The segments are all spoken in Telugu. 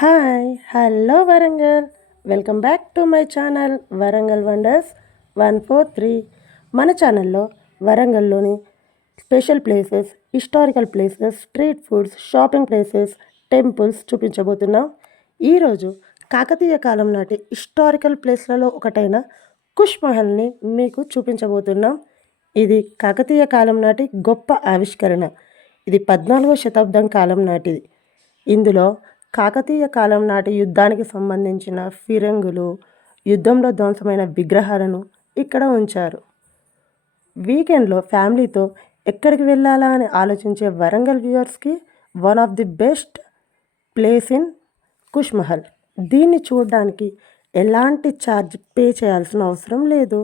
Hello Warangal. Welcome back to my channel Warangal wonders 143. మన ఛానల్లో వరంగల్లోని special places, historical places, street foods, shopping places, temples చూపించబోతున్నాం. ఈరోజు కాకతీయ కాలం నాటి హిస్టారికల్ ప్లేస్లలో ఒకటైన కుష్ మహల్ని మీకు చూపించబోతున్నాం. ఇది కాకతీయ కాలం నాటి గొప్ప ఆవిష్కరణ. ఇది 14వ శతాబ్దం కాలం నాటిది. ఇందులో కాకతీయ కాలం నాటి యుద్ధానికి సంబంధించిన ఫిరంగులు, యుద్ధంలో ధ్వంసమైన విగ్రహాలను ఇక్కడ ఉంచారు. వీకెండ్లో ఫ్యామిలీతో ఎక్కడికి వెళ్ళాలా అని ఆలోచించే వరంగల్ వ్యూవర్స్కి one of the best place in Khush Mahal. దీన్ని చూడడానికి ఎలాంటి ఛార్జ్ పే చేయాల్సిన అవసరం లేదు.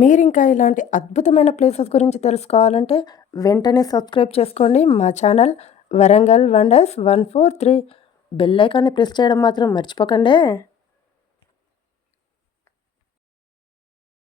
మీరు ఇంకా ఇలాంటి అద్భుతమైన ప్లేసెస్ గురించి తెలుసుకోవాలంటే వెంటనే సబ్స్క్రైబ్ చేసుకోండి మా ఛానల్ వరంగల్ వండర్స్ 143. బెల్ ఐకాన్ని ప్రెస్ చేయడం మాత్రం మర్చిపోకండి.